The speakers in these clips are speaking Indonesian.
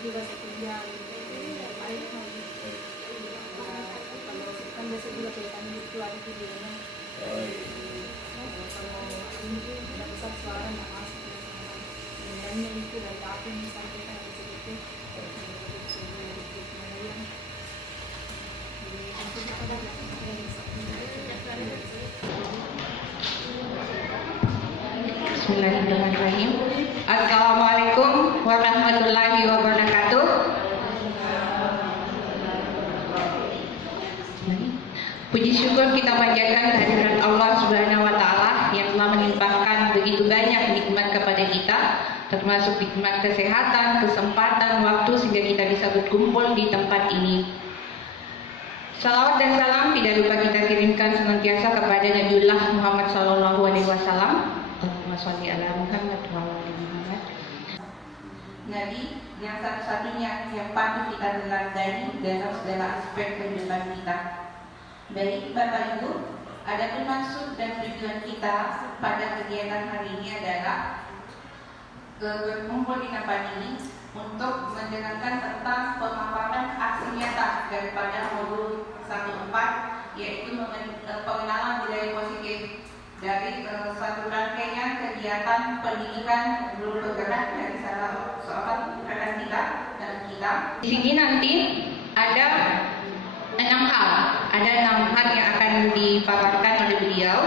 juga satu jam baik lagi. Kalau kan biasa juga kayak tadi itu ada videonya. Kalau ini tidak besar suara nggak masuk sebenarnya itu dari aku misalnya kan ada sedikit Bismillahirrahmanirrahim. Assalamualaikum warahmatullahi wabarakatuh. Puji syukur kita panjatkan kehadirat Allah Subhanahu wa taala yang telah melimpahkan begitu banyak nikmat kepada kita, termasuk nikmat kesehatan, kesempatan, waktu sehingga kita bisa berkumpul di tempat ini. Salawat dan salam tidak lupa kita kirimkan senantiasa kepada Nabiullah Muhammad sallallahu alaihi wasallam. Allahumma sholli ala Muhammad wa ala ali Muhammad. Nabi yang satu-satunya yang patut kita teladani dalam segala aspek kehidupan kita. Baik Bapak Ibu, adapun maksud dan tujuan kita pada kegiatan hari ini adalah berkumpul di tempat ini untuk mendengarkan tentang pemaparan aksi nyata daripada modul 14, yaitu pengenalan budaya positif dari satu rangkaian kegiatan pendidikan guru penggerak dari salah seorang rekan kita dan kita. Di sini nanti ada 6 hal yang akan dipaparkan oleh beliau,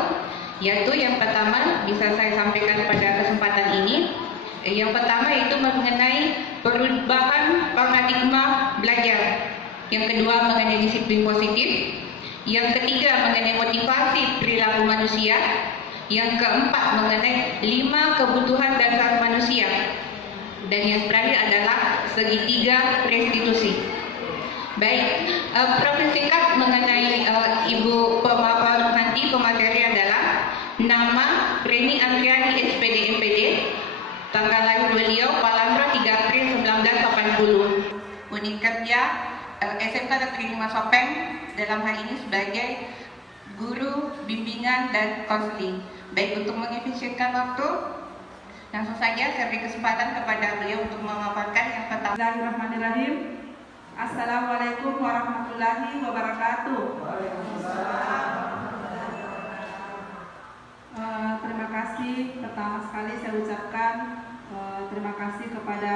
yaitu yang pertama bisa saya sampaikan pada kesempatan ini. Yang pertama itu mengenai perubahan paradigma belajar. Yang kedua mengenai disiplin positif. Yang ketiga mengenai motivasi perilaku manusia. Yang keempat mengenai 5 kebutuhan dasar manusia. Dan yang terakhir adalah segitiga restitusi. Baik, profil singkat mengenai Ibu pemapar nanti pemateri adalah nama Reni Andriani SPD MPD, tanggal lahir beliau Palembang 3 April 1980, unit kerja SMK Negeri 5 Sopeng, dalam hal ini sebagai guru bimbingan dan konseling. Baik, untuk mengefisienkan waktu, langsung saja saya beri kesempatan kepada beliau untuk memaparkan yang pertama. Bismillahirrahmanirrahim. Assalamualaikum warahmatullahi wabarakatuh. Terima kasih, pertama sekali saya ucapkan terima kasih kepada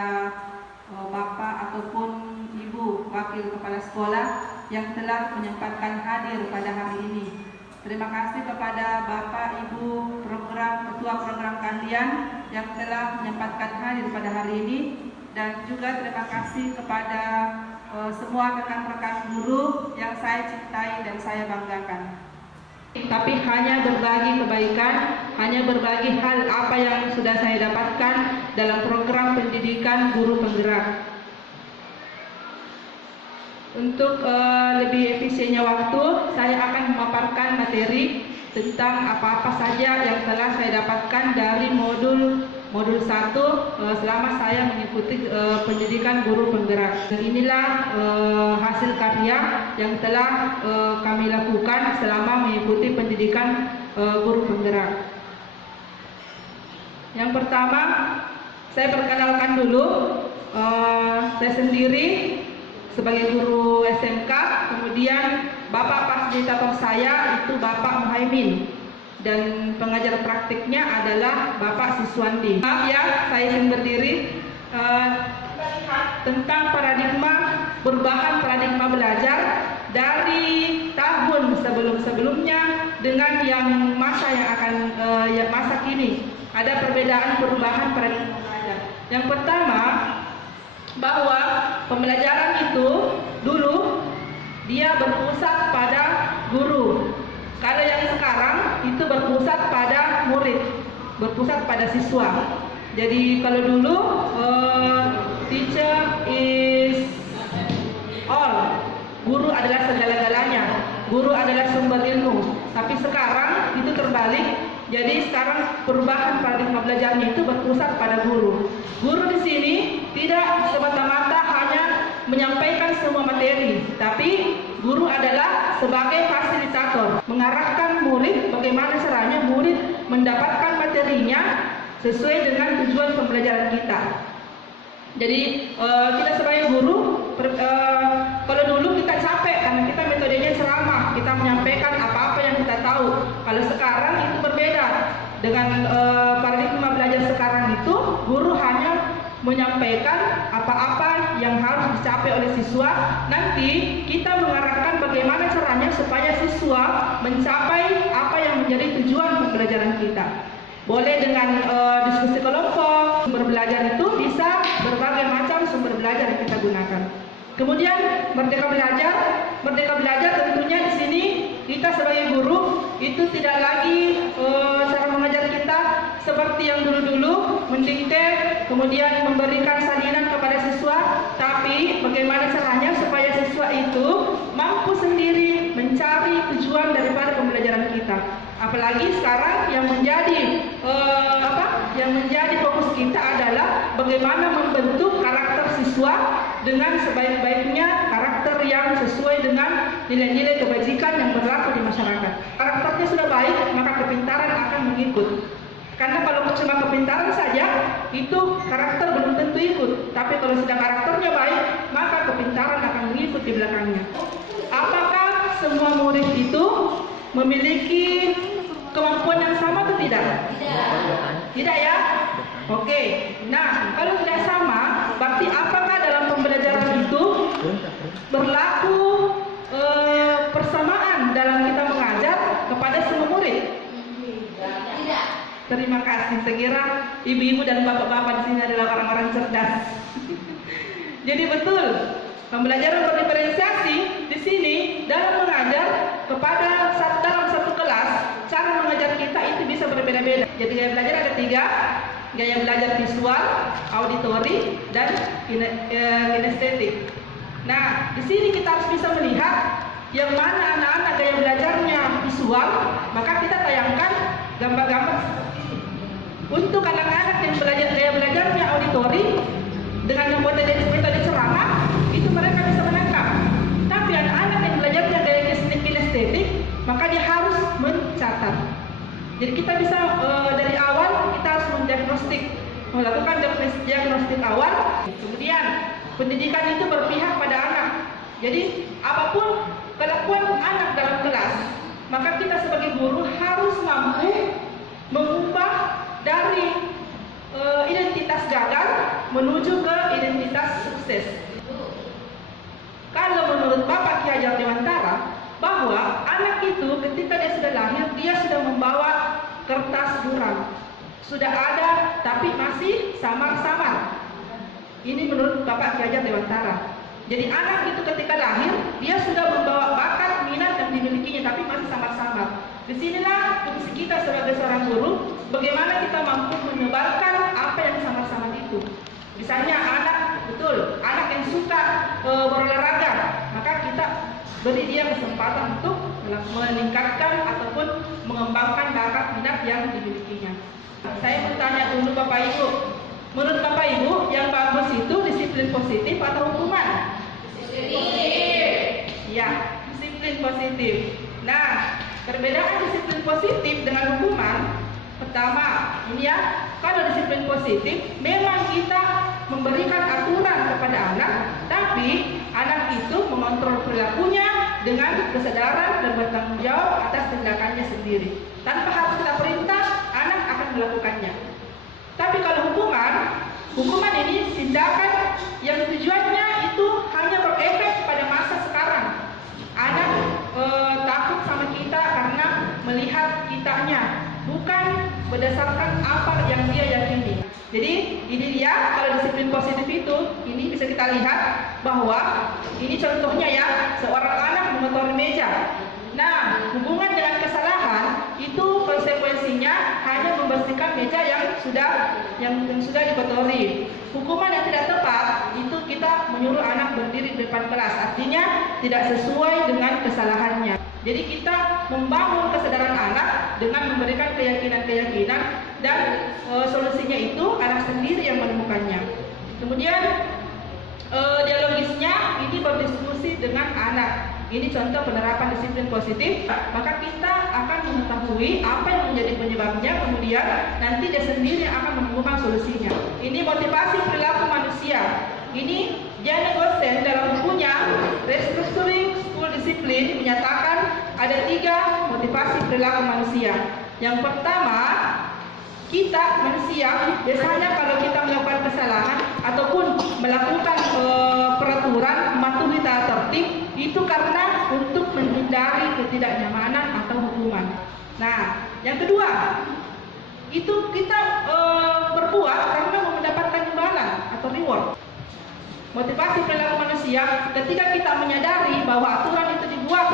Bapak ataupun Ibu Wakil Kepala Sekolah yang telah menyempatkan hadir pada hari ini. Terima kasih kepada Bapak Ibu Ketua Program Kalian yang telah menyempatkan hadir pada hari ini, dan juga terima kasih kepada semua rekan-rekan guru yang saya cintai dan saya banggakan. Tapi hanya berbagi kebaikan, hanya berbagi hal apa yang sudah saya dapatkan dalam program pendidikan guru penggerak. Untuk lebih efisiennya waktu, saya akan memaparkan materi tentang apa-apa saja yang telah saya dapatkan dari modul 1 selama saya mengikuti pendidikan guru penggerak. Dan inilah hasil karya yang telah kami lakukan selama mengikuti pendidikan guru penggerak. Yang pertama, saya perkenalkan dulu saya sendiri sebagai guru SMK, kemudian Bapak fasilitator saya itu Bapak Muhaimin, dan pengajar praktiknya adalah Bapak Siswandi. Maaf ya, saya ingin berdiri tentang perubahan paradigma belajar dari tahun sebelumnya dengan yang masa yang akan masa kini. Ada perbedaan perubahan paradigma belajar. Yang pertama, bahwa pembelajaran itu dulu dia berpusat pada guru. Kalau yang sekarang itu berpusat pada murid, berpusat pada siswa. Jadi kalau dulu teacher is all, guru adalah segala-galanya, guru adalah sumber ilmu. Tapi sekarang itu terbalik. Jadi sekarang perubahan paradigma belajarnya itu berpusat pada guru. Guru di sini tidak semata-mata hanya menyampaikan semua materi, tapi guru adalah sebagai fasilitator, mengarahkan murid bagaimana caranya murid mendapatkan materinya sesuai dengan tujuan pembelajaran kita. Jadi kita sebagai guru, kalau dulu kita capek karena kita metodenya ceramah, kita menyampaikan apa-apa yang kita tahu. Kalau sekarang itu berbeda dengan paradigma belajar sekarang itu, guru hanya menyampaikan apa-apa yang harus dicapai oleh siswa. Nanti kita mengarahkan bagaimana caranya supaya siswa mencapai apa yang menjadi tujuan pembelajaran kita. Boleh dengan diskusi kelompok, sumber belajar itu bisa berbagai macam sumber belajar yang kita gunakan. Kemudian Merdeka Belajar tentunya di sini kita sebagai guru itu tidak lagi cara mengajar kita seperti yang dulu-dulu mendikte, kemudian memberikan salinan kepada siswa, tapi bagaimana caranya supaya siswa itu mampu sendiri mencari tujuan daripada pembelajaran kita. Apalagi sekarang yang menjadi fokus kita adalah bagaimana membentuk karakter siswa dengan sebaik-baiknya, karakter yang sesuai dengan nilai-nilai kebajikan yang berlaku di masyarakat. Karakternya sudah baik, maka kepintaran akan mengikut. Karena kalau cuma kepintaran saja, itu karakter belum tentu ikut. Tapi kalau sudah karakternya baik, maka kepintaran akan mengikut di belakangnya. Apakah semua murid itu memiliki kemampuan yang sama atau tidak? Tidak ya? Oke. Nah, kalau tidak sama, berarti apakah dalam pembelajaran itu berlaku persamaan dalam kita mengajar kepada semua murid? Tidak. Terima kasih. Saya kira ibu-ibu dan bapak-bapak di sini adalah orang-orang cerdas. Jadi betul, pembelajaran berdiferensiasi di sini dalam mengajar kepada dalam satu kelas, cara mengajar kita itu bisa berbeda-beda. Jadi gaya belajar ada 3, gaya belajar visual, auditori, dan kinestetik. Nah, di sini kita harus bisa melihat yang mana anak-anak gaya belajarnya visual, maka kita tayangkan gambar-gambar seperti ini. Untuk anak-anak yang gaya belajarnya auditori, dengan metode ceramah, itu mereka bisa menangkap. Tapi anak-anak yang belajarnya gaya kinestetik, maka dia harus mencatat. Jadi kita bisa dari awal kita harus melakukan diagnostik awal. Kemudian pendidikan itu berpihak pada anak. Jadi apapun kelakuan anak dalam kelas, maka kita sebagai guru harus mampu mengubah dari identitas gagal menuju ke identitas sukses. Kalau menurut Bapak Ki Hajar Dewantara, bahwa anak itu ketika dia sudah lahir, dia sudah membawa kertas buram. Sudah ada, tapi masih samar-samar. Ini menurut Bapak Ki Hajar Dewantara. Jadi anak itu ketika lahir, dia sudah membawa bakat, minat yang dimilikinya, tapi masih samar-samar. Disinilah fungsi kita sebagai seorang guru, bagaimana kita mampu menebarkan apa yang samar-samar itu. Misalnya anak yang suka berolahraga, maka kita beri dia kesempatan untuk meningkatkan ataupun mengembangkan bakat minat yang dimilikinya. Saya mau tanya dulu Bapak Ibu, menurut Bapak Ibu yang bagus itu disiplin positif atau hukuman? Ya, disiplin positif. Nah, perbedaan disiplin positif dengan hukuman, pertama, ini ya, kalau disiplin positif, memang kita memberikan aturan kepada anak, tapi anak itu mengontrol perilakunya dengan kesadaran dan bertanggung jawab atas tindakannya sendiri. Tanpa harus kita perintah, anak akan melakukannya. Tapi kalau hukuman ini tindakan yang tujuannya itu hanya berefek pada masa sekarang. Anak takut sama kita karena melihat kitanya, bukan berdasarkan apa yang dia yakini. Jadi ini dia, kalau disiplin positif itu, ini bisa kita lihat bahwa ini contohnya ya, seorang anak mengotori meja. Nah, hubungan dengan kesalahan itu konsekuensinya hanya membersihkan meja yang sudah dikotori. Hukuman yang tidak tepat itu kita menyuruh anak berdiri di depan kelas, artinya tidak sesuai dengan kesalahannya. Jadi kita membangun kesadaran anak dengan memberikan keyakinan-keyakinan, dan solusinya itu anak sendiri yang menemukannya. Kemudian dialogisnya ini berdiskusi dengan anak. Ini contoh penerapan disiplin positif. Maka kita akan mengetahui apa yang menjadi penyebabnya, kemudian nanti dia sendiri akan menemukan solusinya. Ini motivasi perilaku manusia manusia. Ini Jane Gosen dalam bukunya Restructuring School Discipline menyatakan ada 3 motivasi perilaku manusia. Yang pertama, kita manusia biasanya kalau kita melakukan kesalahan ataupun melakukan peraturan mematuhi tata tertib itu karena untuk menghindari ketidaknyamanan atau hukuman. Nah, yang kedua, itu kita berbuat karena mau mendapatkan imbalan atau reward. Motivasi perilaku manusia ketika kita menyadari bahwa aturan itu dibuat,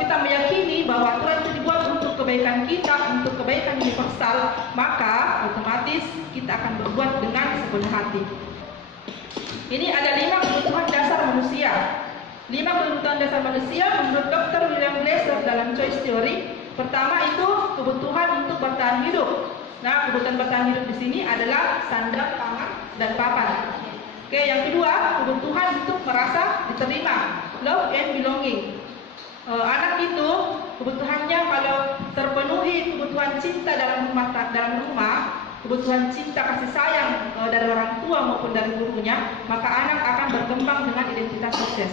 kita meyakini bahwa aturan itu dibuat untuk kebaikan kita, untuk kebaikan universal, maka otomatis kita akan berbuat dengan sepenuh hati. Ini ada 5 kebutuhan dasar manusia. 5 kebutuhan dasar manusia menurut Dr. William Glasser dalam Choice Theory. Pertama itu kebutuhan untuk bertahan hidup. Nah, kebutuhan bertahan hidup di sini adalah sandang, pangan, dan papan. Oke, yang kedua, kebutuhan untuk merasa diterima, love and belonging. Anak itu kebutuhannya kalau terpenuhi kebutuhan cinta dalam rumah, kebutuhan cinta kasih sayang dari orang tua maupun dari gurunya, maka anak akan berkembang dengan identitas sukses.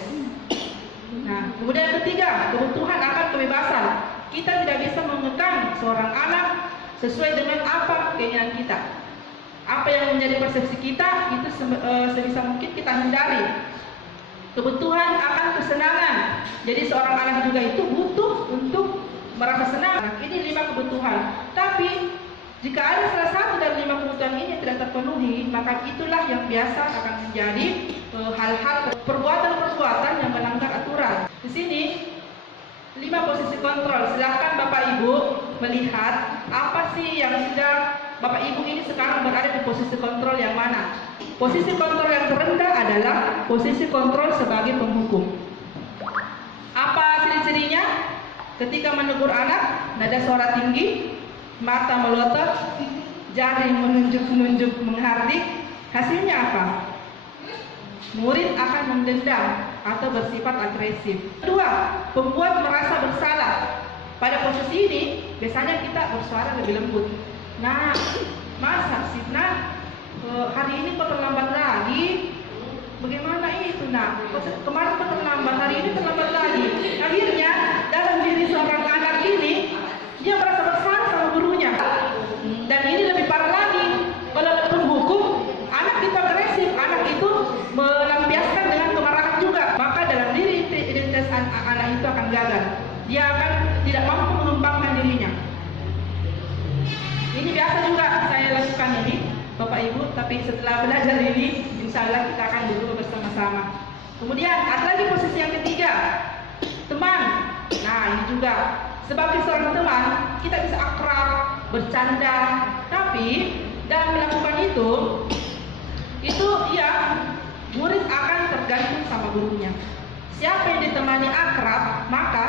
Nah, kemudian yang ketiga, kebutuhan akan kebebasan. Kita tidak bisa mengekang seorang anak sesuai dengan apa keinginan kita. Apa yang menjadi persepsi kita itu sebisa mungkin kita hindari. Kebutuhan akan kesenangan. Jadi seorang anak juga itu butuh untuk merasa senang. Ini 5 kebutuhan. Tapi jika ada salah satu dari 5 kebutuhan ini tidak terpenuhi, maka itulah yang biasa akan menjadi hal-hal perbuatan-perbuatan yang melanggar aturan. Di sini 5 posisi kontrol. Silahkan Bapak Ibu melihat apa sih yang sedang Bapak Ibu ini sekarang berada di posisi kontrol yang mana. Posisi kontrol yang terendah adalah posisi kontrol sebagai penghukum. Apa ciri-cirinya? Ketika menegur anak, nada suara tinggi, mata melotot, jari menunjuk-nunjuk menghardik. Hasilnya apa? Murid akan mendendam atau bersifat agresif. Kedua, pembuat merasa bersalah. Pada posisi ini, biasanya kita bersuara lebih lembut. Nah, masa sih, hari ini kok terlambat lagi? Bagaimana itu, kemarin kok terlambat, hari ini terlambat lagi. Akhirnya, dalam diri seorang anak ini, dia merasa bersalah sama gurunya. Dan ini lebih parah lagi. Kalau penghukum, anak itu agresif, anak itu melampiaskan dengan kemarahan juga. Maka dalam diri identitas anak itu akan gagal. Dia akan tidak mampu mengembangkan dirinya. Ini biasa juga saya lakukan ini, Bapak Ibu, tapi setelah belajar ini, insya Allah kita akan duduk bersama-sama. Kemudian ada lagi posisi yang ketiga, teman. Nah, ini juga sebagai seorang teman kita bisa akrab, bercanda, tapi dalam melakukan itu ya murid akan tergantung sama gurunya. Siapa yang ditemani akrab, maka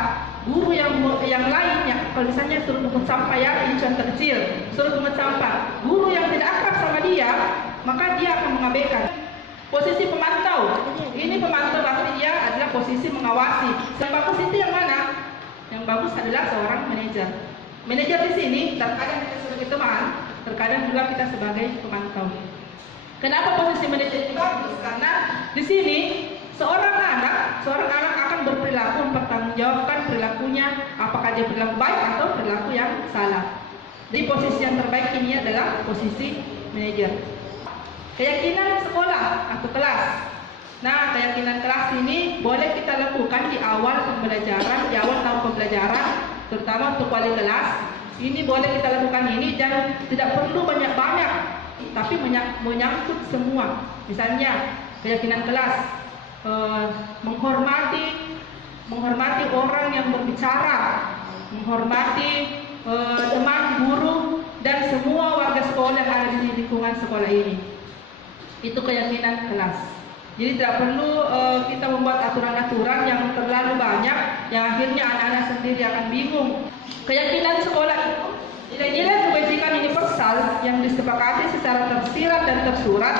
guru yang lainnya, kalau misalnya suruh pungut sampah ya, ini contoh kecil, suruh pungut sampah, guru yang tidak akrab sama dia, maka dia akan mengabaikan. Posisi pemantau, ini pemantau berarti dia adalah posisi mengawasi. Yang bagus itu yang mana? Yang bagus adalah seorang manajer. Manajer di sini terkadang kita sebagai teman, terkadang juga kita sebagai pemantau. Kenapa posisi manajer ini bagus? Karena di sini seorang anak akan berperilaku, mempertanggungjawabkan perilakunya, apakah dia perilaku baik atau perilaku yang salah. Di posisi yang terbaik ini adalah posisi manajer. Keyakinan sekolah atau kelas. Nah, keyakinan kelas ini boleh kita lakukan di awal pembelajaran, di awal tahun pembelajaran, terutama untuk wali kelas. Ini boleh kita lakukan ini dan tidak perlu banyak-banyak, tapi menyangkut semua. Misalnya keyakinan kelas. Menghormati orang yang berbicara, menghormati teman, guru, dan semua warga sekolah yang ada di lingkungan sekolah ini. Itu keyakinan kelas. Jadi tidak perlu kita membuat aturan-aturan yang terlalu banyak, yang akhirnya anak-anak sendiri akan bingung. Keyakinan sekolah itu nilai-nilai kebajikan universal yang disepakati secara tersirat dan tersurat,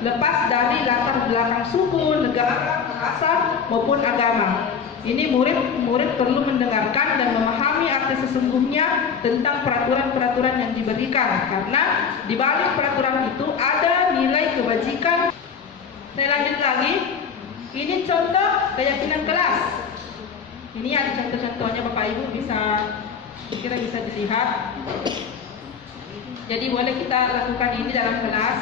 lepas dari latar belakang suku, negara, bahasa maupun agama. Ini murid perlu mendengarkan dan memahami arti sesungguhnya tentang peraturan-peraturan yang diberikan, karena di balik peraturan itu ada nilai kebajikan Saya lanjut lagi. Ini contoh keyakinan kelas. Ini ada contoh-contohnya Bapak Ibu bisa bisa dilihat. Jadi boleh kita lakukan ini dalam kelas.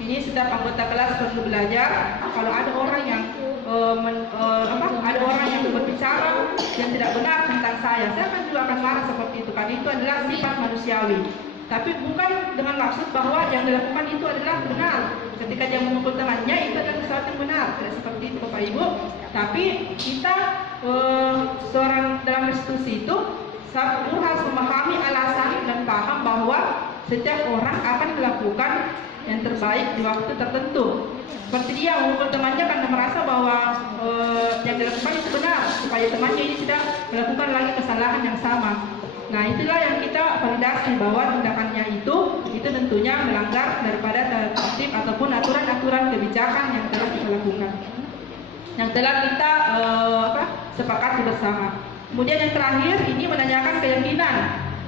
Ini setiap anggota kelas perlu belajar. Kalau ada orang yang ada orang yang berbicara yang tidak benar tentang saya juga akan marah seperti itu. Karena itu adalah sifat manusiawi. Tapi bukan dengan maksud bahwa yang dilakukan itu adalah benar. Ketika dia memukul temannya itu adalah sesuatu yang benar. Tidak seperti itu Bapak Ibu. Tapi kita seorang dalam institusi itu harus memahami alasan dan paham bahwa setiap orang akan melakukan yang terbaik di waktu tertentu. Seperti dia memukul temannya karena merasa bahwa yang dilakukan itu benar, supaya temannya ini tidak melakukan lagi kesalahan yang sama. Nah, itulah yang kita validasi bahwa tindakannya itu tentunya melanggar daripada tertib ataupun aturan-aturan kebijakan yang telah kita lakukan, yang telah kita sepakati bersama. Kemudian yang terakhir ini menanyakan keyakinan.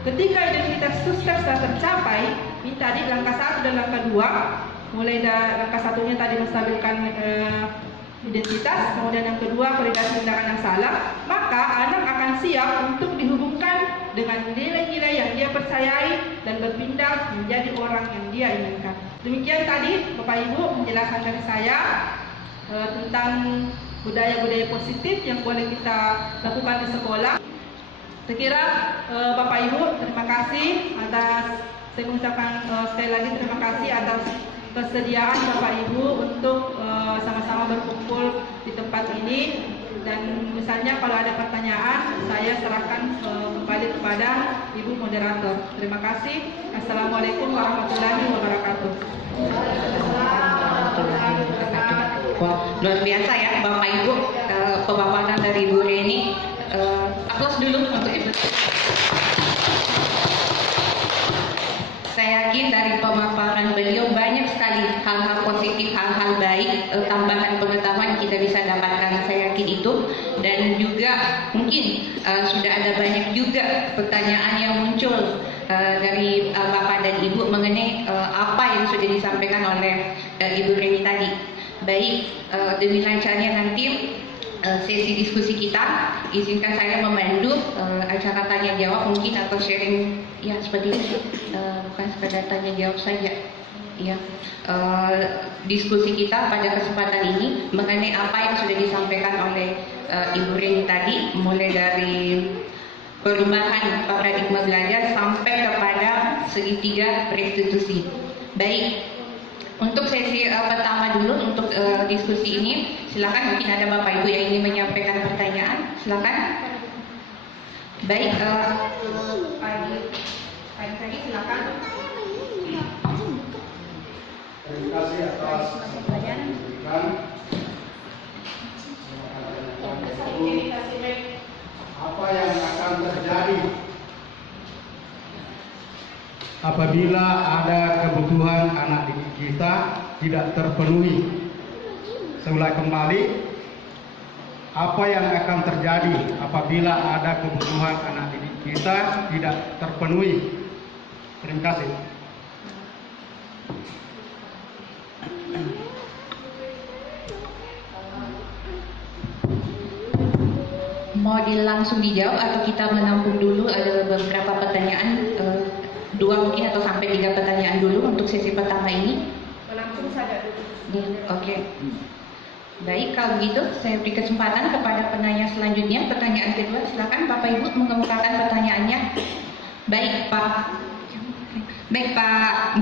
Ketika identitas sukses telah tercapai, ini tadi langkah 1 dan langkah 2. Mulai dari langkah 1-nya tadi menstabilkan identitas, kemudian yang kedua validasi tindakan yang salah, maka anak akan siap untuk dihubungkan dengan nilai-nilai yang dia percayai dan berpindah menjadi orang yang dia inginkan. Demikian tadi Bapak Ibu penjelasan dari saya tentang budaya-budaya positif yang boleh kita lakukan di sekolah. Saya kira Bapak Ibu terima kasih atas, saya mengucapkan sekali lagi terima kasih atas kesediaan Bapak Ibu untuk sama-sama berkumpul di tempat ini. Dan misalnya kalau ada pertanyaan, saya serahkan kembali kepada Ibu Moderator. Terima kasih. Assalamualaikum warahmatullahi wabarakatuh. Wah, luar biasa ya Bapak Ibu, pemaparan dari Ibu Reni. Aplaus dulu untuk Ibu. Saya yakin dari pemaparan beliau banyak sekali hal-hal positif, hal-hal baik, tambahan pengetahuan kita bisa dapatkan. Saya yakin itu. Dan juga mungkin sudah ada banyak juga pertanyaan yang muncul dari Bapak dan Ibu mengenai apa yang sudah disampaikan oleh Ibu Reni tadi. Baik, demi lancarnya nanti sesi diskusi kita, izinkan saya memandu acara tanya jawab mungkin atau sharing ya seperti itu, bukan sekedar tanya jawab saja ya. Diskusi kita pada kesempatan ini mengenai apa yang sudah disampaikan oleh Ibu Reni tadi, mulai dari perubahan paradigma belajar sampai kepada segitiga restitusi. Baik, untuk sesi pertama dulu untuk diskusi ini, silakan mungkin ada Bapak Ibu yang ingin menyampaikan pertanyaan, silakan. Baik, Pak silakan. Terima kasih atas kesempatan yang diberikan. Apa yang akan terjadi apabila ada kebutuhan anak didik kita tidak terpenuhi? Saya ulang kembali, apa yang akan terjadi apabila ada kebutuhan anak didik kita tidak terpenuhi? Terima kasih. Mau langsung dijawab atau kita menampung dulu? Ada beberapa pertanyaan, 2 mungkin atau sampai 3 pertanyaan dulu untuk sesi pertama ini. Langsung saja dulu. Oke. Baik, kalau begitu saya beri kesempatan kepada penanya selanjutnya. Pertanyaan kedua, silakan Bapak Ibu mengemukakan pertanyaannya. Baik, Pak. Baik, Pak.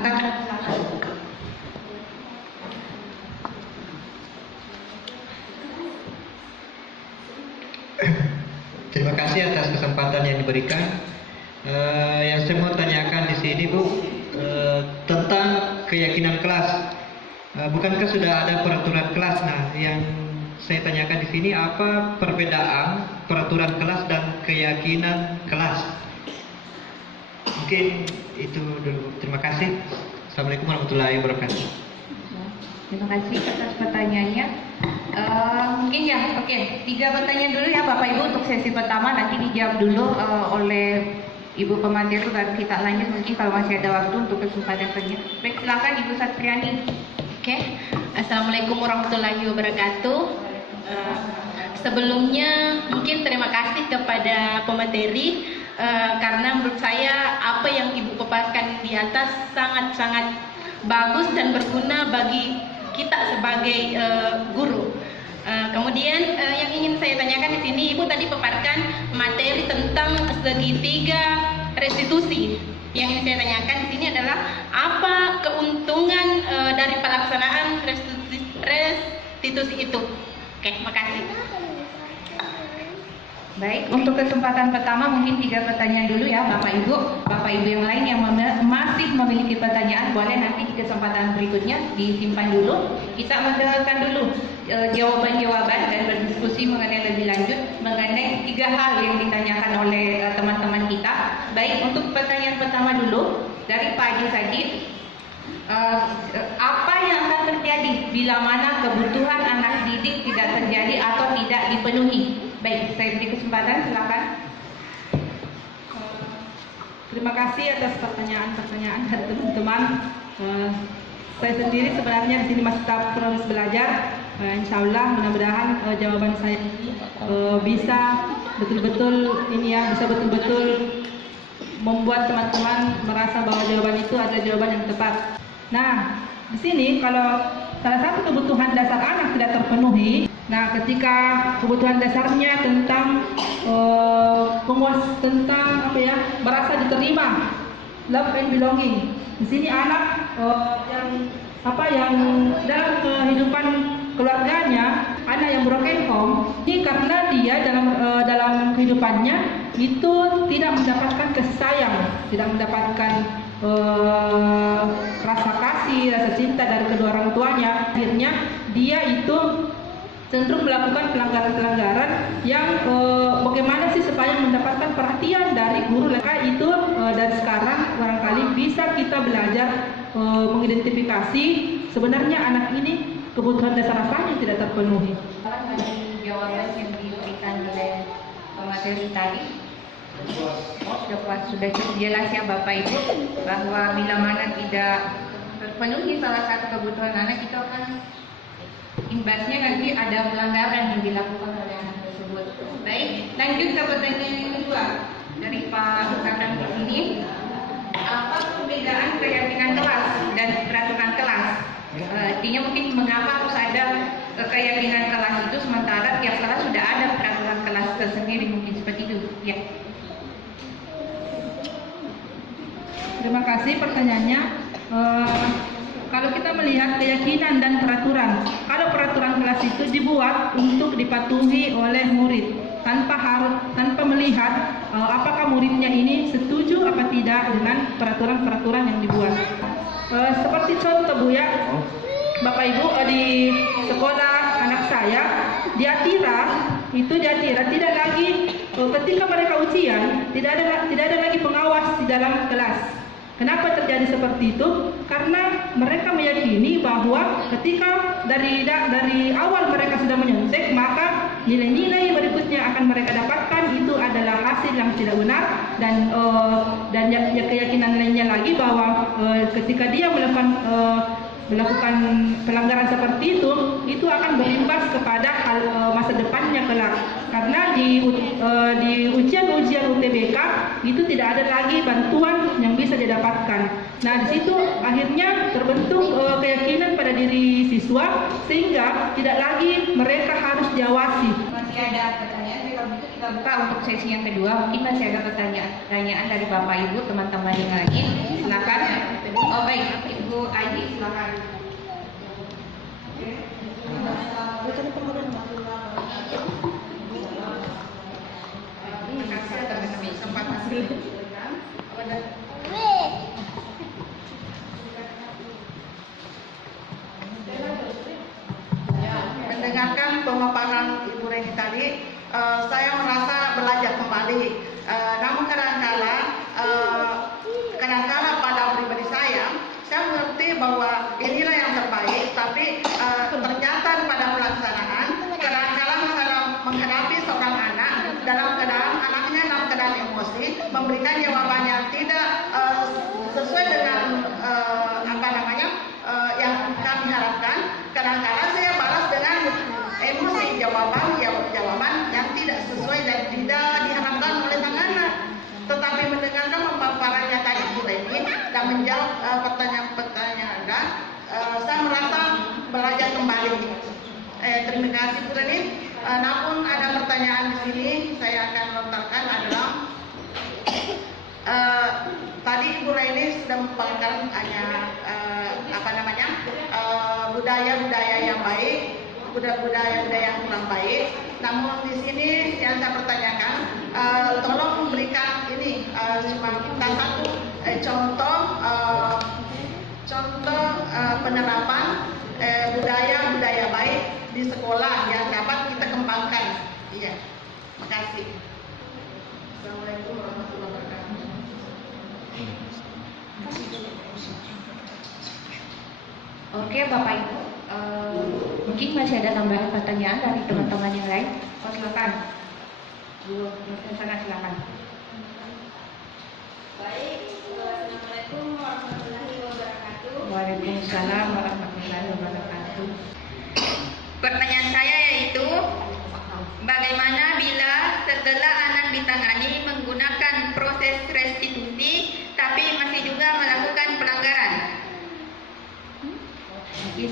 Terima kasih atas kesempatan yang diberikan. Yang saya mau tanyakan di sini, Bu, tentang keyakinan kelas. Bukankah sudah ada peraturan kelas? Nah, yang saya tanyakan di sini, apa perbedaan peraturan kelas dan keyakinan kelas? Mungkin itu dulu. Terima kasih. Assalamualaikum warahmatullahi wabarakatuh. Terima kasih atas pertanyaannya. Mungkin ya, oke. 3 pertanyaan dulu ya Bapak Ibu untuk sesi pertama. Nanti dijawab dulu oleh Ibu pemateri, baru kita lanjut mungkin kalau masih ada waktu untuk kesempatan selanjutnya. Baik, silakan Ibu Satriani. Oke. Assalamualaikum warahmatullahi wabarakatuh. Sebelumnya mungkin terima kasih kepada pemateri karena menurut saya apa yang Ibu paparkan di atas sangat-sangat bagus dan berguna bagi kita sebagai guru. Kemudian yang ingin saya tanyakan di sini, Ibu tadi paparkan materi tentang segitiga restitusi. Yang ingin saya tanyakan di sini adalah apa keuntungan dari pelaksanaan restitusi itu. Oke, makasih. Baik, untuk kesempatan pertama mungkin 3 pertanyaan dulu ya Bapak Ibu. Bapak Ibu yang lain yang masih memiliki pertanyaan boleh nanti di kesempatan berikutnya disimpan dulu. Kita mendengarkan dulu jawaban-jawaban dan berdiskusi mengenai lebih lanjut mengenai 3 hal yang ditanyakan oleh teman-teman kita. Baik, untuk pertanyaan pertama dulu dari Pak Haji Sadi. Apa yang akan terjadi bila mana kebutuhan anak didik tidak terjadi atau tidak dipenuhi? Baik, saya beri kesempatan, silakan. Terima kasih atas pertanyaan-pertanyaan dari teman-teman. Saya sendiri sebenarnya di sini masih tahap terus belajar. Insya Allah mudah-mudahan jawaban saya ini bisa betul-betul bisa betul-betul membuat teman-teman merasa bahwa jawaban itu adalah jawaban yang tepat. Nah, di sini kalau salah satu kebutuhan dasar anak tidak terpenuhi, nah ketika kebutuhan dasarnya tentang merasa diterima, love and belonging. Di sini anak yang dalam kehidupan keluarganya, anak yang broken home, ini karena dia dalam kehidupannya itu tidak mendapatkan kasih sayang, tidak mendapatkan rasa kasih, rasa cinta dari kedua orang tuanya. Akhirnya dia itu cenderung melakukan pelanggaran-pelanggaran yang bagaimana sih supaya mendapatkan perhatian dari guru. Maka itu dari sekarang barangkali bisa kita belajar mengidentifikasi sebenarnya anak ini kebutuhan dasar apa yang tidak terpenuhi. Dari jawaban yang diberikan oleh pemateri tadi, sudah cukup jelas ya Bapak Ibu bahwa bila mana tidak terpenuhi salah satu kebutuhan anak itu akan imbasnya nanti ada pelanggaran yang dilakukan oleh anak tersebut. Baik, lanjut ke pertanyaan yang kedua dari Pak Kadang di sini. Apa perbedaan keyakinan kelas dan peraturan kelas? Artinya mungkin mengapa harus ada keyakinan kelas itu sementara tiap kelas sudah ada peraturan kelas tersendiri, mungkin seperti itu ya. Terima kasih pertanyaannya. Kalau kita melihat keyakinan dan peraturan, kalau peraturan kelas itu dibuat untuk dipatuhi oleh murid tanpa melihat apakah muridnya ini setuju apa tidak dengan peraturan-peraturan yang dibuat. Seperti contoh Bu ya, Bapak Ibu di sekolah anak saya di Atira tidak lagi ketika mereka ujian tidak ada lagi pengawas di dalam kelas. Kenapa terjadi seperti itu? Karena mereka meyakini bahwa ketika dari awal mereka sudah menyontek, maka nilai-nilai berikutnya akan mereka dapatkan itu adalah hasil yang tidak benar, dan keyakinan lainnya lagi bahwa ketika dia melakukan pelanggaran seperti itu akan berimbas kepada masa depannya kelak. Karena di ujian-ujian UTBK itu tidak ada lagi bantuan yang bisa didapatkan. Nah, di situ akhirnya terbentuk keyakinan pada diri siswa sehingga tidak lagi mereka harus diawasi. Masih ada pertanyaan, kalau begitu kita buka untuk sesi yang kedua. Mungkin masih ada pertanyaan dari Bapak Ibu, teman-teman yang lain. Silakan. Oh baik, Ibu Aji silakan. Mendengarkan pemaparan Ibu Reni tadi, saya merasa belajar kembali. Namun kadang-kala pada pribadi saya mengerti bahwa inilah yang terbaik, tapi ternyata pada pelaksanaan kadang-kala menghadapi seorang anak dalam keadaan emosi, memberikan jawaban yang tidak sesuai dengan yang kami harapkan. Kadang-kadang saya balas dengan emosi, jawaban yang tidak sesuai dan tidak diharapkan oleh anak-anak. Tetapi mendengarkan pemaparannya tadi Bu Reni dan menjawab pertanyaan-pertanyaan Anda, saya merasa belajar kembali. Terima kasih Bu Reni. Namun ada pertanyaan di sini saya akan lontarkan adalah tadi Ibu Reni sudah memaparkan hanya budaya-budaya yang baik, budaya-budaya yang kurang baik. Namun di sini yang saya pertanyakan, tolong memberikan ini cuma kita satu contoh penerapan budaya-budaya baik di sekolah yang dapat kita kembangkan. Iya, makasih. Assalamualaikum warahmatullahi wabarakatuh. Oke Bapak Ibu, mungkin masih ada tambahan pertanyaan dari teman-teman yang lain. Oh, silakan. Bu, sana silakan. Baik, Assalamualaikum warahmatullahi wabarakatuh. Waalaikumsalam warahmatullahi wabarakatuh. Pertanyaan saya yaitu, bagaimana bila setelah anak ditangani menggunakan proses restitusi tapi masih juga melakukan pelanggaran? Mungkin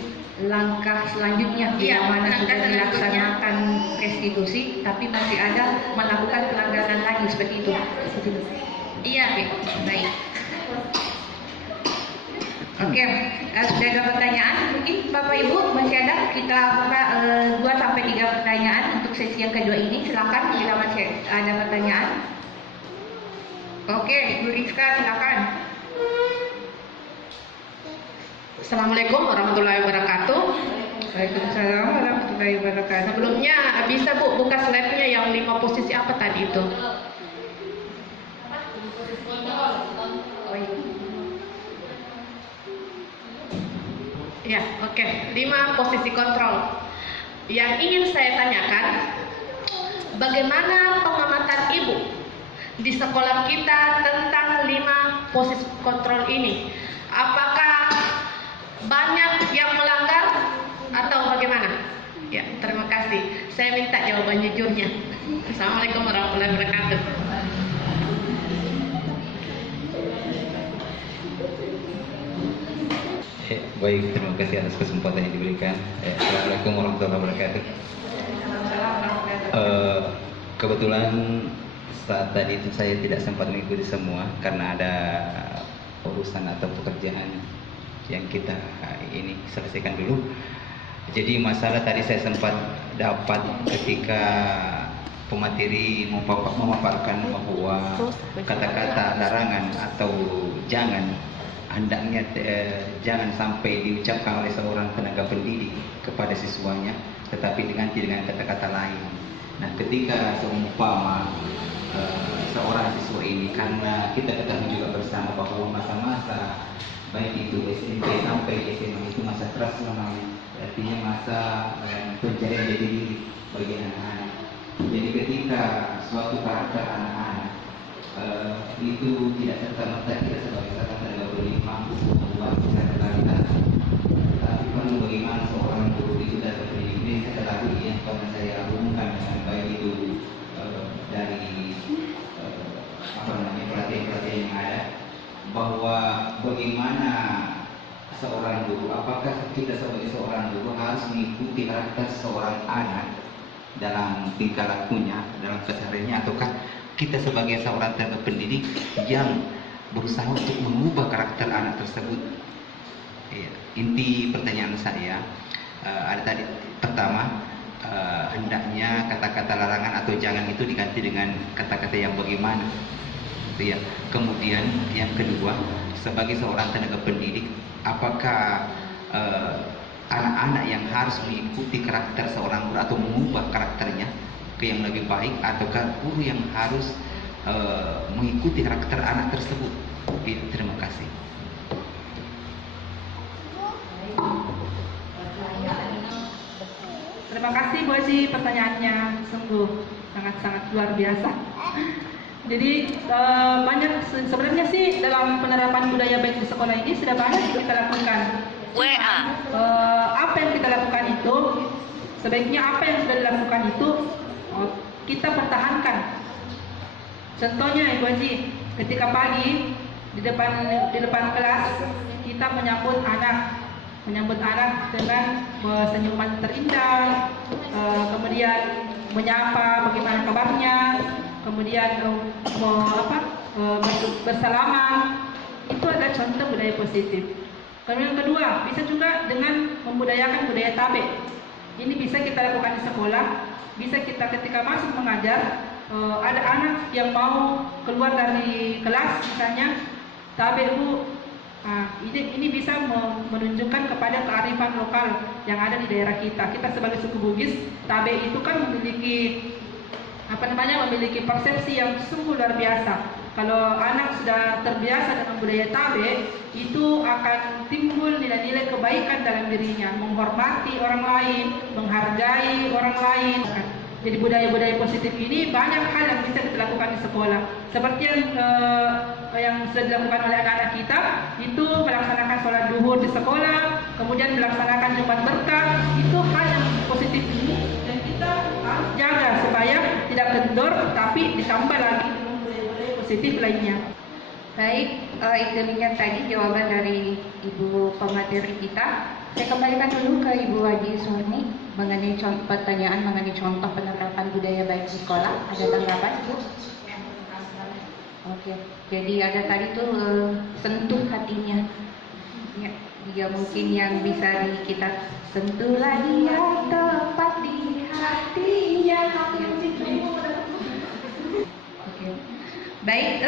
langkah selanjutnya bila mana sudah dilaksanakan restitusi tapi masih ada melakukan pelanggaran lagi seperti itu. Iya, baik. Oke, sudah ada pertanyaan? Mungkin Bapak Ibu masih ada, kita buka 2-3 pertanyaan untuk sesi yang kedua ini. Silakan bila masih ada pertanyaan. Oke, Bu Rizka silakan. Assalamualaikum warahmatullahi wabarakatuh. Waalaikumsalam warahmatullahi wabarakatuh. Sebelumnya bisa Bu buka slide-nya yang 5 posisi apa tadi itu? Ya, oke. 5 posisi kontrol. Yang ingin saya tanyakan, bagaimana pengamatan Ibu di sekolah kita tentang 5 posisi kontrol ini? Apakah banyak yang melanggar atau bagaimana? Ya, terima kasih. Saya minta jawaban jujurnya. Assalamualaikum warahmatullahi wabarakatuh. Baik, terima kasih atas kesempatan yang diberikan. Assalamualaikum warahmatullahi wabarakatuh. Kebetulan saat tadi itu saya tidak sempat mengikuti semua karena ada urusan atau pekerjaan yang kita ini selesaikan dulu. Jadi masalah tadi saya sempat dapat ketika pemateri memaparkan bahwa kata-kata larangan atau jangan hendaknya jangan sampai diucapkan oleh seorang tenaga pendidik kepada siswanya, tetapi diganti dengan kata-kata lain. Nah, ketika seumpama seorang siswa ini, karena kita ketahui juga bersama bahwa masa-masa baik itu SMP sampai SMA itu masa keras namanya, artinya masa pencarian jati diri bagi anak-anak. Jadi ketika suatu karakter anak-anak itu tidak serta-merta kita sebagai seorang tenaga pendidik mampu membuat kesadaran, tapi perlu bagaimana seorang guru itu dapat pendidik ini setelah yang pernah saya umumkan dengan baik itu dari pelatihan-pelatihan yang ada, bahwa bagaimana seorang guru, apakah kita sebagai seorang guru harus mengikuti karakter seorang anak dalam tingkah lakunya, dalam kesehariannya, ataukah kita sebagai seorang tenaga pendidik yang berusaha untuk mengubah karakter anak tersebut? Ya, inti pertanyaan saya ada tadi, pertama, hendaknya kata-kata larangan atau jangan itu diganti dengan kata-kata yang bagaimana, ya. Kemudian yang kedua, sebagai seorang tenaga pendidik, apakah anak-anak yang harus mengikuti karakter seorang guru atau mengubah karakternya ke yang lebih baik, ataukah guru yang harus mengikuti karakter anak tersebut? Terima kasih. Terima kasih Bu Haji, pertanyaannya sungguh sangat-sangat luar biasa. Jadi banyak sebenarnya sih dalam penerapan budaya baik di sekolah ini sudah banyak kita lakukan. apa yang kita lakukan itu, sebaiknya apa yang sudah dilakukan itu kita pertahankan. Contohnya Ibu Haji, ketika pagi di depan kelas kita menyambut anak dengan senyuman terindah, kemudian menyapa bagaimana kabarnya, kemudian bersalaman. Itu adalah contoh budaya positif. Kemudian yang kedua, bisa juga dengan membudayakan budaya tabe. Ini bisa kita lakukan di sekolah, bisa kita ketika masuk mengajar, ada anak yang mau keluar dari kelas misalnya, tabe Bu, ini bisa menunjukkan kepada kearifan lokal yang ada di daerah kita. Kita sebagai suku Bugis, tabe itu kan memiliki persepsi yang sungguh luar biasa. Kalau anak sudah terbiasa dengan budaya tabe, itu akan timbul nilai-nilai kebaikan dalam dirinya, menghormati orang lain, menghargai orang lain. Jadi budaya-budaya positif ini banyak hal yang bisa kita lakukan di sekolah. Seperti yang sudah dilakukan oleh anak-anak kita, itu melaksanakan sholat duhur di sekolah, kemudian melaksanakan Jumat Berkah. Itu hal yang positif ini dan kita harus jaga supaya tidak kendor, tapi ditambah lagi budaya-budaya positif lainnya. Baik, itu demikian tadi jawaban dari Ibu pemateri kita. Saya kembalikan dulu ke Ibu Haji Suharni mengenai pertanyaan mengenai contoh penerapan budaya baik di sekolah. Ada tanggapan, Bu? Oke, jadi ada tadi tuh sentuh hatinya. Ya, dia mungkin yang bisa kita sentuhlah dia tepat di hatinya. Oke. Baik,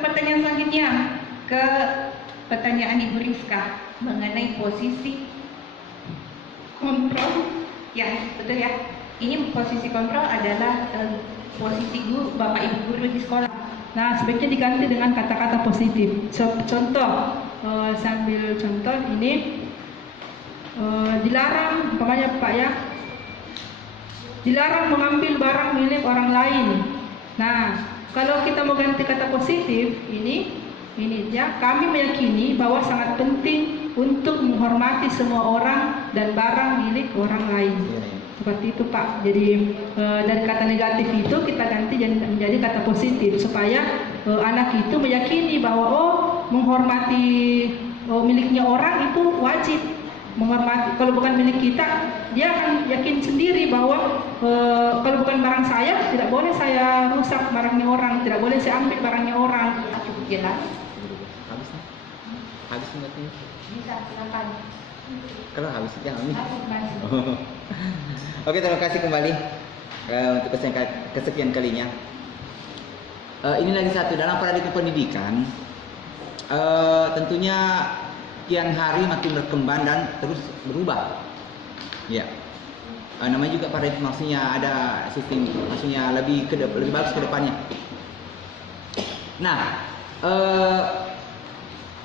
pertanyaan selanjutnya ke pertanyaan Ibu Rizka mengenai posisi kontrol. Ya, betul ya. Ini posisi kontrol adalah posisi Bapak Ibu guru di sekolah. Nah, sebaiknya diganti dengan kata-kata positif. Contoh, sambil contoh ini, dilarang, umpamanya Pak ya, dilarang mengambil barang milik orang lain. Nah, kalau kita mau ganti kata positif, ini ya, kami meyakini bahwa sangat penting untuk menghormati semua orang dan barang milik orang lain. Seperti itu Pak. Jadi dari kata negatif itu kita ganti menjadi kata positif supaya anak itu meyakini bahwa menghormati miliknya orang itu wajib. Menghormati, kalau bukan milik kita, dia akan yakin sendiri bahwa kalau bukan barang saya, tidak boleh saya rusak barangnya orang, tidak boleh saya ambil barangnya orang. Cukup jelas. Habis berarti? Bisa, silakan. Kalau habis jangan. Masuk. Oke, terima kasih kembali untuk kesekian kalinya. Ini lagi satu dalam paradigma pendidikan. Tentunya kian hari makin berkembang dan terus berubah. Ya, namanya juga paradigma, maksudnya ada sistem, maksudnya lebih bagus ke depannya. Nah,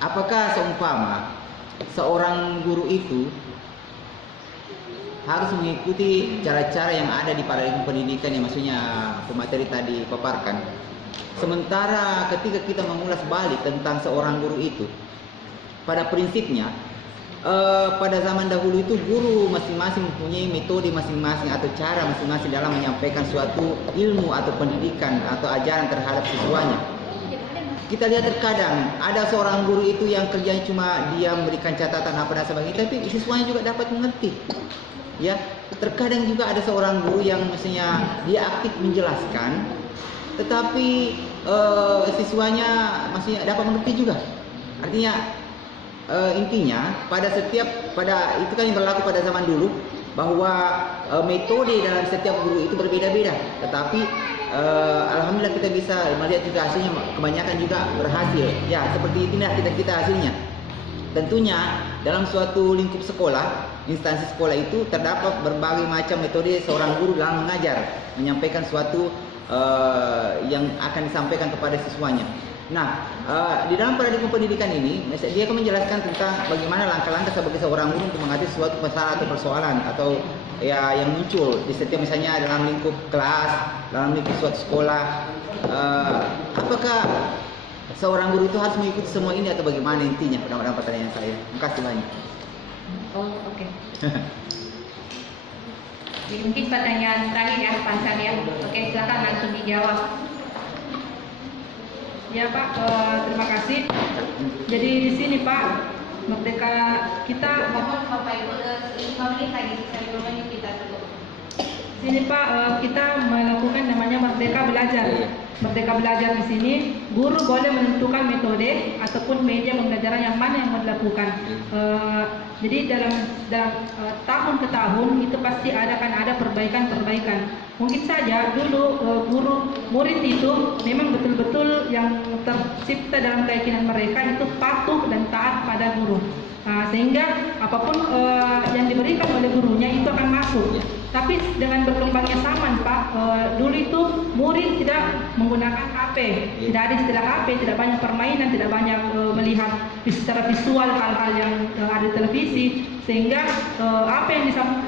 apakah seumpama seorang guru itu harus mengikuti cara-cara yang ada di paradigma pendidikan yang maksudnya pemateri tadi paparkan, sementara ketika kita mengulas balik tentang seorang guru itu, pada prinsipnya pada zaman dahulu itu guru masing-masing mempunyai metode masing-masing atau cara masing-masing dalam menyampaikan suatu ilmu atau pendidikan atau ajaran terhadap siswanya. Kita lihat terkadang ada seorang guru itu yang kerjanya cuma dia memberikan catatan apa dan sebagainya, tapi siswanya juga dapat mengerti. Ya, terkadang juga ada seorang guru yang mestinya dia aktif menjelaskan, tetapi siswanya masih dapat mengerti juga. Artinya intinya pada itu kan yang berlaku pada zaman dulu bahwa metode dalam setiap guru itu berbeda-beda, tetapi alhamdulillah kita bisa melihat juga hasilnya kebanyakan juga berhasil. Ya, seperti inilah kita hasilnya. Tentunya dalam suatu lingkup sekolah, instansi sekolah itu terdapat berbagai macam metode seorang guru dalam mengajar, menyampaikan suatu yang akan disampaikan kepada siswanya. Nah, di dalam paradigma pendidikan ini, dia akan menjelaskan tentang bagaimana langkah-langkah sebagai seorang guru untuk mengatasi suatu masalah atau persoalan atau ya yang muncul di setiap misalnya dalam lingkup kelas, dalam lingkup suatu sekolah. Apakah seorang guru itu harus mengikuti semua ini atau bagaimana intinya? Dalam pertanyaan saya. Terima kasih banyak. Oh, oke. Jadi mungkin pertanyaan terakhir ya, Pak Hasan ya. Oke, silakan langsung dijawab. Ya Pak, terima kasih. Jadi di sini Pak, Merdeka kita Mohon Bapak Ibu 5 menit lagi, sisa 2 menit kita tutup. sini Pak, kita melakukan namanya Merdeka Belajar. Merdeka Belajar di sini, guru boleh menentukan metode ataupun media pembelajaran yang mana yang mau dilakukan. Jadi dalam tahun ke tahun itu pasti akan ada perbaikan-perbaikan. Mungkin saja dulu guru murid itu memang betul-betul yang tercipta dalam keyakinan mereka itu patuh dan taat pada guru. Sehingga apapun yang diberikan oleh gurunya itu akan masuk. Tapi dengan berkembangnya zaman Pak, dulu itu murid tidak menggunakan HP, tidak ada istilah HP, tidak banyak permainan, tidak banyak melihat secara visual hal-hal yang ada di televisi, sehingga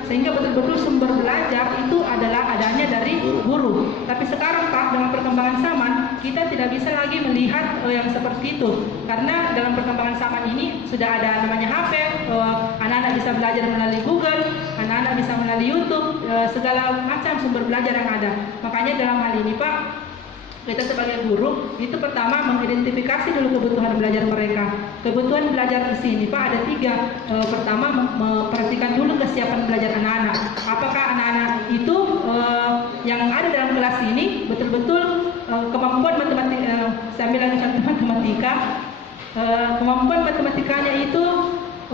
sehingga betul-betul sumber belajar itu adalah adanya dari guru. Tapi sekarang Pak, dengan perkembangan zaman kita tidak bisa lagi melihat yang seperti itu, karena dalam perkembangan zaman ini sudah ada namanya HP, anak-anak bisa belajar melalui Google, anak-anak bisa melalui YouTube, segala macam sumber belajar yang ada. Makanya dalam hal ini Pak, kita sebagai guru itu pertama mengidentifikasi dulu kebutuhan belajar mereka. Kebutuhan belajar di sini Pak ada 3. Pertama, memperhatikan dulu kesiapan belajar anak-anak. Apakah anak-anak itu yang ada dalam kelas ini betul-betul kemampuan matematika, saya bilang matematika, kemampuan matematikanya itu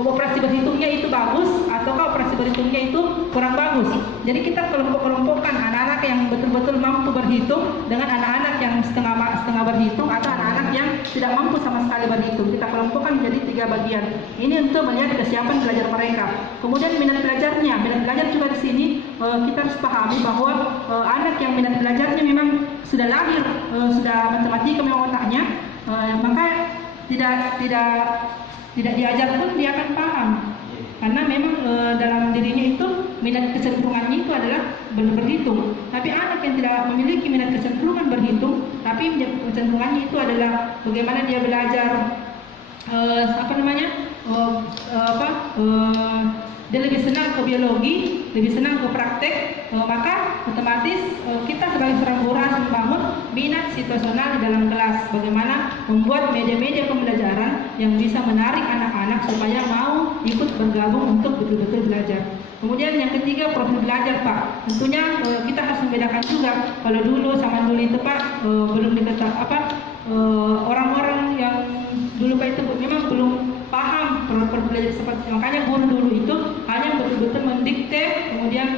operasi berhitungnya itu bagus ataukah operasi berhitungnya itu kurang bagus. Jadi kita kelompok-kelompokkan anak-anak yang betul-betul mampu berhitung dengan anak-anak yang setengah berhitung atau anak-anak yang tidak mampu sama sekali berhitung. Kita kelompokkan menjadi 3 bagian. Ini untuk melihat kesiapan belajar mereka. Kemudian minat belajarnya, minat belajar juga di sini kita harus pahami bahwa anak yang minat belajarnya memang sudah lahir sudah matematika memang otaknya, maka tidak diajar pun dia akan paham, karena memang dalam dirinya itu minat kecenderungannya itu adalah berhitung. Tapi anak yang tidak memiliki minat kecenderungan berhitung, tapi kecenderungannya itu adalah bagaimana dia belajar dia lebih senang ke biologi, lebih senang ke praktek, maka otomatis kita sebagai seorang guru harus membangun minat situasional di dalam kelas. Bagaimana membuat media-media pembelajaran yang bisa menarik anak-anak supaya mau ikut bergabung untuk betul-betul belajar. Kemudian yang ketiga, profil belajar Pak. Tentunya kita harus membedakan juga. Kalau zaman dulu itu Pak belum diketahui orang-orang yang dulu Pak itu memang belum paham profil belajar seperti itu. Makanya guru dulu itu hanya betul-betul mendikte, kemudian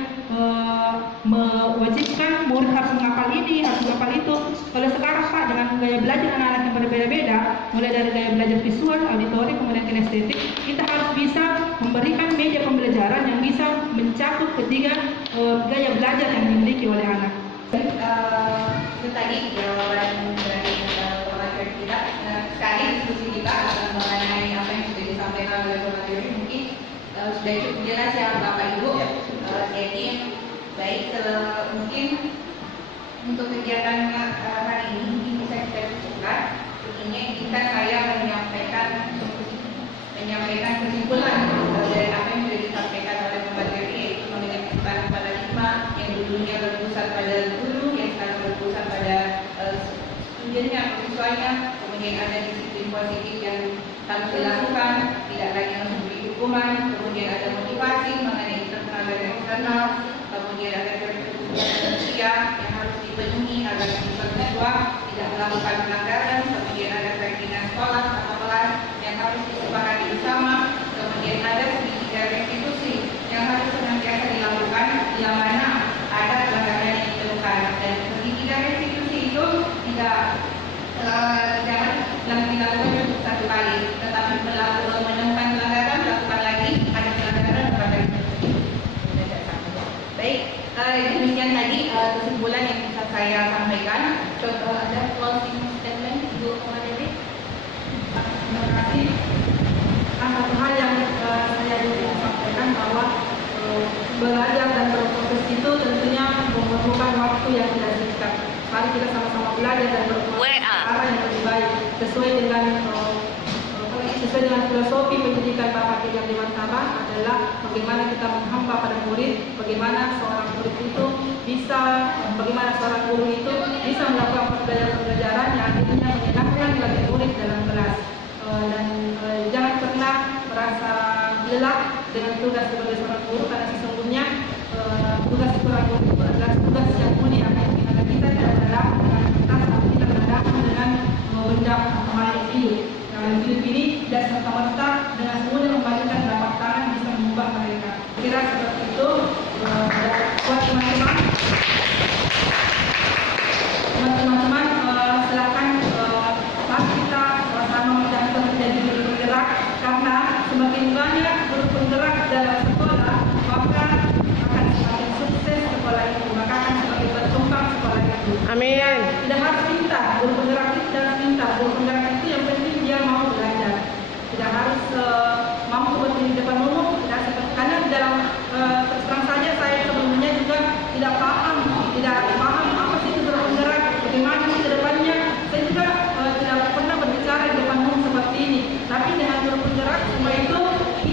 mewajibkan murid harus menghafal ini, harus menghafal itu. Kalau sekarang Pak, dengan gaya belajar anak-anak yang berbeda-beda, mulai dari gaya belajar visual, auditori, kemudian kinestetik, kita harus bisa memberikan media pembelajaran yang bisa mencakup ketiga gaya belajar yang dimiliki oleh anak. Itu tadi jawaban dari pengajar kita. Sekali diskusi kita mengenai apa yang sudah disampaikan oleh pengajar, mungkin sudah cukup jelas ya Bapak Ibu. Jadi baik, mungkin untuk kegiatan hari ini mungkin bisa kita cukupkan. Ini saya menyampaikan kesimpulan dari apa yang sudah disampaikan oleh pengajar, yaitu mengenai penyebaran paradigma yang dulunya berpusat pada guru, yang sekarang berpusat pada studennya atau siswanya. Kemudian ada disiplin positif yang harus dilakukan, tidak lagi memberi hukuman. Kemudian ada motivasi mengenai internal dan eksternal. Kemudian ada kriteria yang harus dipenuhi agar siswa tidak melakukan pelanggaran. Kemudian ada kriteria sekolah atau kelas yang harus disepakati bersama. Kemudian ada segitiga restitusi yang harus senantiasa dilakukan bila mana ada pelanggaran yang ditemukan. Dan segitiga restitusi itu jangan dilakukan untuk satu kali, tetapi menemukan pelanggaran, lakukan lagi, ada pelanggaran, lakukan lagi. Baik, demikian tadi kesimpulan yang bisa saya sampaikan. Contoh ada closing statement Ibu Dewi. Terima kasih. Satu hal yang saya ingin sampaikan bahwa belajar dan berproses itu tentunya memerlukan waktu yang tidak singkat. Mari kita sama-sama belajar dan berproses cara yang lebih baik sesuai dengan sesuai dengan filosofi pendidikan Bapak Kiai Dewantara adalah bagaimana kita menghamba pada murid, bagaimana seorang murid itu bisa, bagaimana seorang guru itu bisa melakukan pembelajaran yang akhirnya menyenangkan bagi murid dalam kelas. Dan jangan pernah merasa lelah dengan tugas sebagai seorang guru, karena sesungguhnya tugas seorang guru itu adalah tugas yang mulia, karena kita tidak datang dengan kita, tapi kita datang dengan benda makhluk hidup. Hidup ini tidak serta-merta dengan semuanya membalikkan telapak tangan bisa mengubah mereka. Kira seperti itu. Buat teman-teman, silakan mari kita sama-sama menjadi guru penggerak, karena semakin banyak guru penggerak dalam sekolah, maka akan semakin sukses sekolah itu, maka akan semakin berkembang sekolah itu. Amin. Tidak harus minta guru penggerak itu, tidak harus minta guru penggerak itu, yang penting dia mau belajar. Tidak harus mampu berdiri di depan umum, tidak seperti, karena dalam terus terang saja saya sebelumnya juga tidak paham apa sih itu guru penggerak, bagaimana ke depannya. Saya juga tidak pernah berbicara di depan umum seperti ini. Tapi dengan guru penggerak semua itu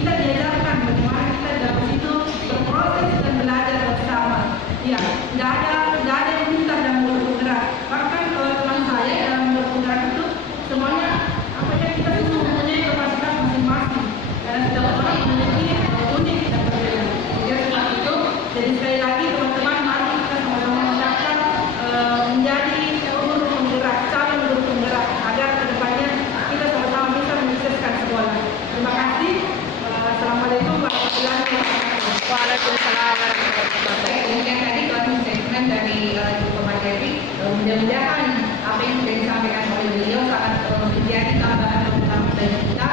kita diajarkan bagaimana kita dalam situ berproses dan belajar bersama. Ya, tidak ada yang minta dalam guru penggerak. Bahkan teman saya dalam guru penggerak itu semuanya kita semua mempunyai kapasitas masing-masing, karena setiap orang memiliki unik dan berbeda. Jadi seperti itu. Jadi sekali lagi teman-teman, mari kita sama-sama menyiapkan menjadi guru penggerak, calon guru penggerak, agar kedepannya kita sama-sama bisa menyukseskan sekolah. Terima kasih. Assalamualaikum warahmatullahi wabarakatuh. Waalaikumsalam warahmatullahi wabarakatuh. Kemudian tadi closing statement dari Ibu Materi, mudah-mudahan apa yang sudah disampaikan oleh beliau sangat menjadi tambahan bagi kita